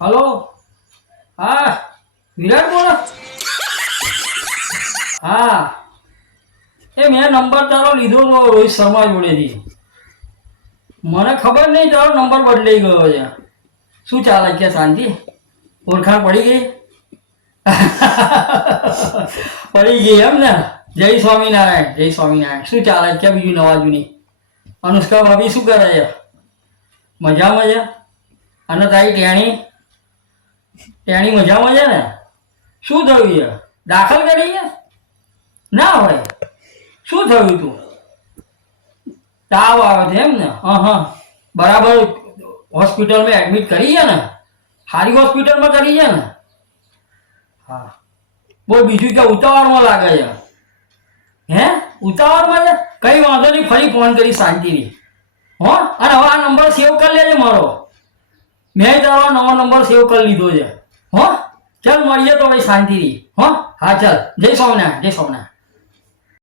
Hello. હા, વિરાટ બોલો. હા, એ મેં નંબર તારો લીધો તો રોહિત શર્મા જોડેથી. મને ખબર નહીં તારો નંબર બદલાઈ ગયો છે. શું ચાલે કે શાંતિ? ઓળખાણ પડી ગઈ? પડી ગઈ એમ ને? જય સ્વામિનારાયણ, જય સ્વામિનારાયણ. શું ચાલે કે બીજું નવા જૂની? અનુષ્કા ભાભી શું કરે છે? મજામાં છે? અને તારી ટેણી ટેણી મજામાં છે ને? શું થયું છે? દાખલ કરી છે? ના હોય. શું થયું તું? તાવ આવે છે એમ ને? હા, બરાબર. હોસ્પિટલમાં એડમિટ કરી છે ને? સારી હોસ્પિટલમાં કરી છે ને? હા. બોલ બીજું કે ઉતાવળમાં લાગે છે? હે? ઉતાવળમાં છે? કઈ વાંધો નહીં, ફરી ફોન કરી શાંતિથી. હો, અને હવે આ નંબર સેવ કરી લેજે મારો. મેં તારો નવો નંબર સેવ કરી લીધો છે. હો, ચાલ મળીએ તો ભાઈ શાંતિથી. હો, હા ચાલ. જય સ્વામિનારાયણ, જય સ્વામિનારાયણ.